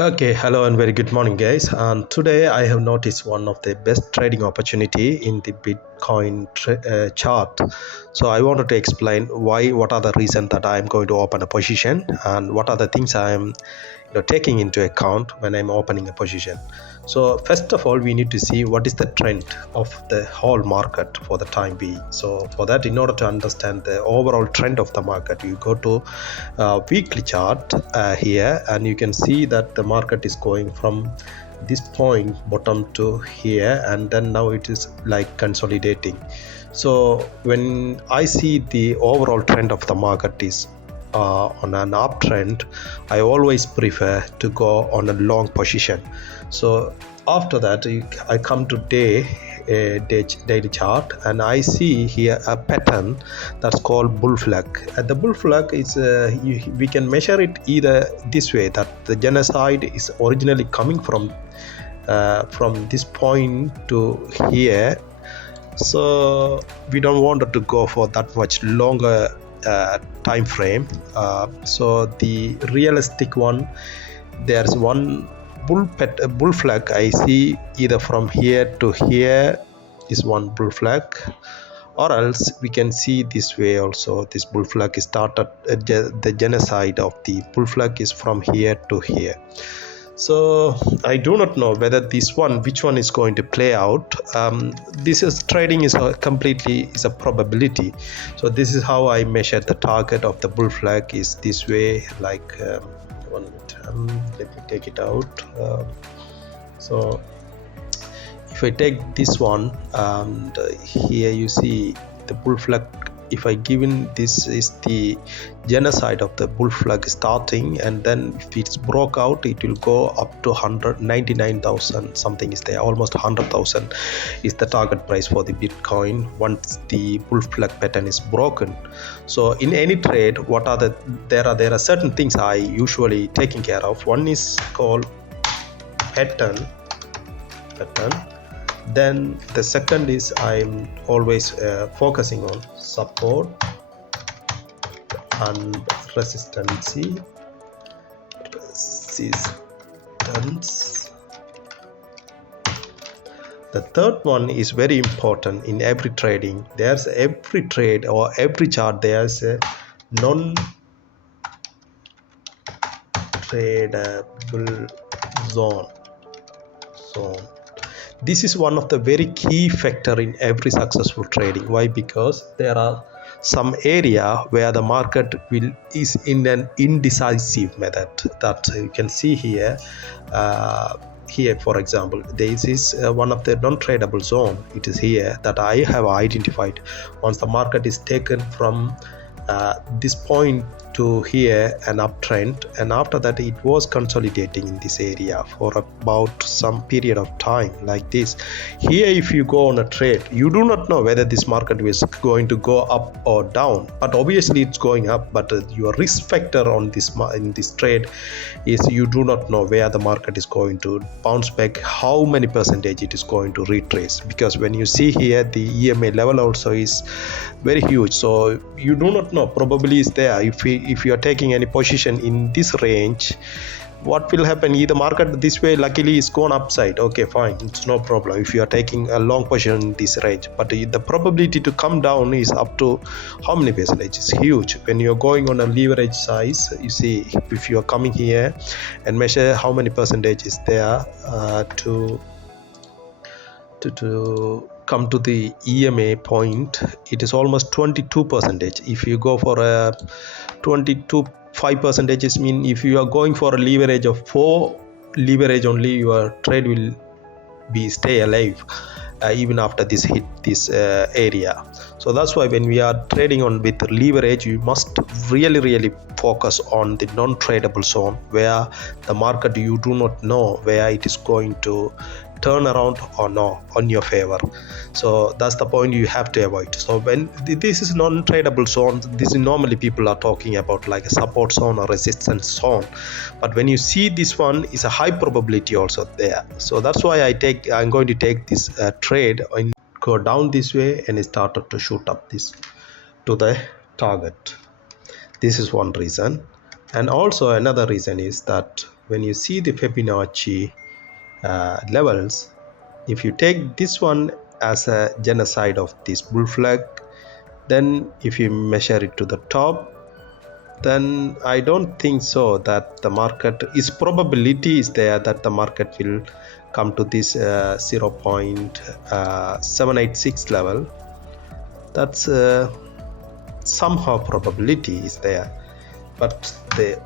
Okay, hello and very good morning, guys. And today I have noticed one of the best trading opportunity in the Bitcoin chart. So I wanted to explain why, what are the reasons that I am going to open a position, and what are the things I am taking into account when I'm opening a position. So first of all, we need to see what is the trend of the whole market for the time being. So for that, in order to understand the overall trend of the market, you go to weekly chart here, and you can see that the market is going from this point bottom to here, and then now it is like consolidating. So when I see the overall trend of the market is on an uptrend, I always prefer to go on a long position. So after that, I come to daily chart, and I see here a pattern that's called bull flag. The bull flag is we can measure it either this way, that the genocide is originally coming from this point to here. So we don't want to go for that much longer time frame. So the realistic one, there's one bull flag I see either from here to here is one bull flag, or else we can see this way also. This bull flag is started the genocide of the bull flag is from here to here. So I do not know whether which one is going to play out. This is trading is a probability. So this is how I measure the target of the bull flag is this way. Like 1 minute, let me take it out. So if I take this one, and here you see the bull flag. If I given this is the genocide of the bull flag starting, and then if it's broke out, it will go up to 199,000 something is there, almost 100,000 is the target price for the Bitcoin once the bull flag pattern is broken. So in any trade, there are certain things I usually taking care of. One is called pattern. Then the second is I'm always focusing on support and resistance. The third one is very important in every trading. There's every trade or every chart, there's a non-tradable zone. This is one of the very key factor in every successful trading. Why? Because there are some area where the market is in an indecisive method that you can see here. Here, for example, this is one of the non-tradable zone. It is here that I have identified. Once the market is taken from this point to here, an uptrend, and after that it was consolidating in this area for about some period of time like this. Here, if you go on a trade, you do not know whether this market is going to go up or down, but obviously it's going up. But your risk factor on this in this trade is you do not know where the market is going to bounce back, how many percentage it is going to retrace, because when you see here the EMA level also is very huge. So you do not know, probably is there. If you are taking any position in this range, what will happen? Either market this way luckily is gone upside, okay, fine, it's no problem if you are taking a long position in this range. But the probability to come down is up to how many percentage? It's huge. When you're going on a leverage size, you see, if you are coming here and measure how many percentage is there to come to the EMA point, it is almost 22%. If you go for a 5 percentages, mean if you are going for a leverage of 4 leverage only, your trade will be stay alive even after this hit this area. So that's why when we are trading on with leverage, you must really focus on the non-tradable zone, where the market you do not know where it is going to turn around or no on your favor. So that's the point you have to avoid. So when this is non-tradable zone, this is normally people are talking about like a support zone or resistance zone, but when you see this one is a high probability also there. So that's why I'm going to take this trade and go down this way, and it started to shoot up this to the target. This is one reason. And also another reason is that when you see the Fibonacci levels, if you take this one as a genocide of this bull flag, then if you measure it to the top, then I don't think so that the market is probability is there that the market will come to this 0.786 level. That's somehow probability is there, but the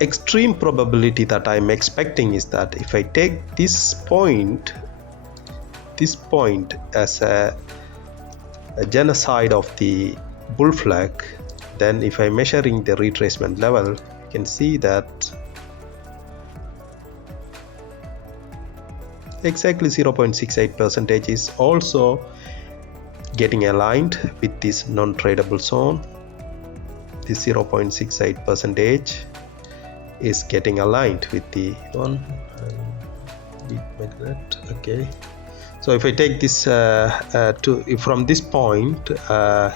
extreme probability that I'm expecting is that if I take this point as a genocide of the bull flag, then if I'm measuring the retracement level, you can see that exactly 0.68% is also getting aligned with this non-tradable zone. This 0.68% is getting aligned with the one. Okay, so if I take this from this point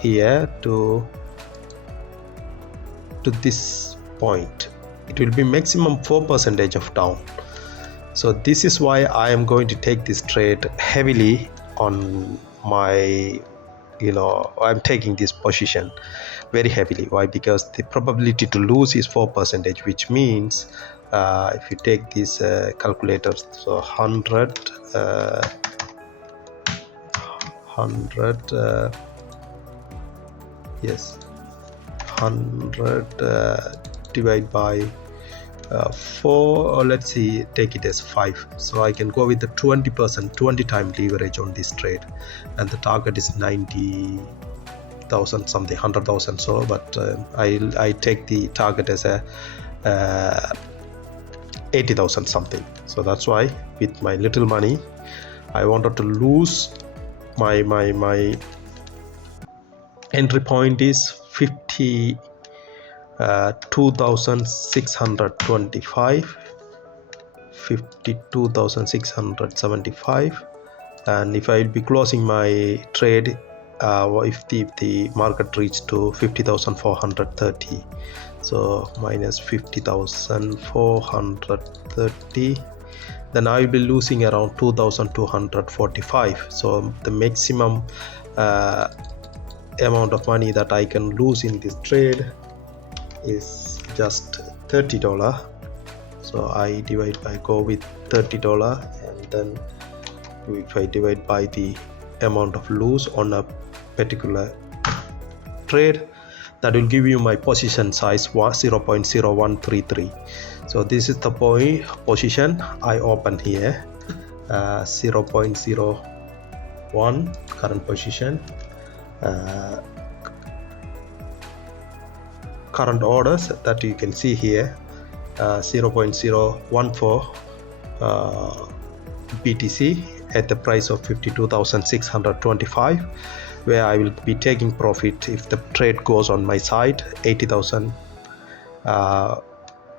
here to this point, it will be maximum 4% of down. So this is why I am going to take this trade heavily on my, I'm taking this position very heavily. Why? Because the probability to lose is 4%, which means if you take these calculators, so 100 divided by 4, or let's see, take it as 5. So I can go with the 20%, 20 time leverage on this trade, and the target is 90,000 something, 100,000. So, but I take the target as a 80,000 something. So that's why with my little money, I wanted to lose my entry point is 52,675, and if I will be closing my trade if the market reached to 50,430, so minus 50,430, then I will be losing around 2,245. So the maximum amount of money that I can lose in this trade is just $30. So I go with $30, and then if I divide by the amount of lose on a particular trade, that will give you my position size 0.0133. So this is the position I open here, 0.01 current position. Current orders that you can see here, 0.014 BTC at the price of 52,625, where I will be taking profit if the trade goes on my side 80,000.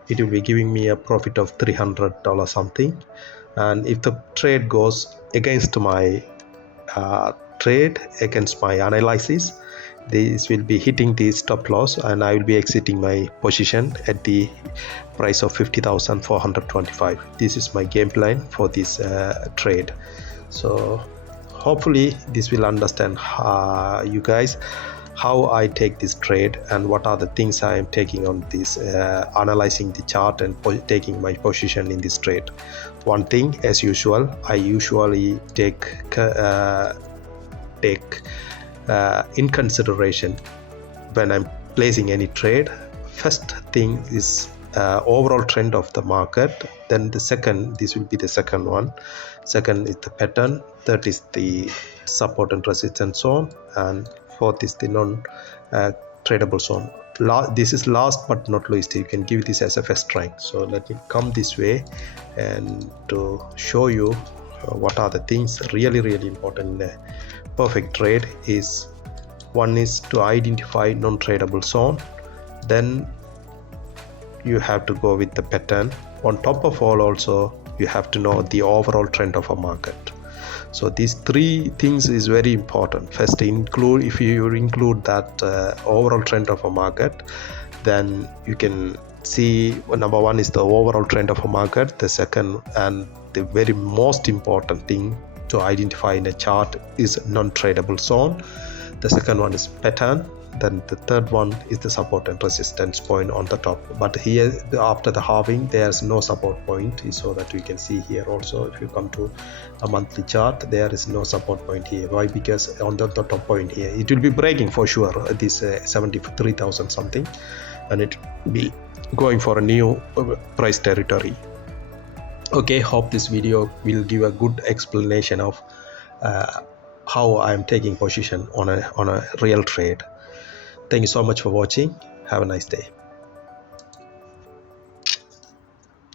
It will be giving me a profit of $300 something, and if the trade goes against my against my analysis, this will be hitting the stop loss, and I will be exiting my position at the price of 50,425. This is my game plan for this trade. So hopefully this will understand you guys how I take this trade and what are the things I am taking on this, analyzing the chart and taking my position in this trade. One thing, as usual, I usually take in consideration when I'm placing any trade. First thing is overall trend of the market, then the second, this will be the second one, second is the pattern, third is the support and resistance zone, and fourth is the non-tradable zone. This is last but not least. You can give this as a first rank. So let me come this way and to show you what are the things really important in a perfect trade. Is one is to identify non-tradable zone, then you have to go with the pattern. On top of all, also you have to know the overall trend of a market. So these three things is very important. First, if you include that overall trend of a market, then you can see, number one is the overall trend of a market. The second and the very most important thing to identify in a chart is non-tradable zone. The second one is pattern. Then the third one is the support and resistance point on the top. But here, after the halving, there's no support point, so that we can see here also. If you come to a monthly chart, there is no support point here. Why? Because on the top point here, it will be breaking for sure this 73,000 something, and it will be going for a new price territory. Okay, hope this video will give a good explanation of how I am taking position on a real trade. Thank you so much for watching. Have a nice day.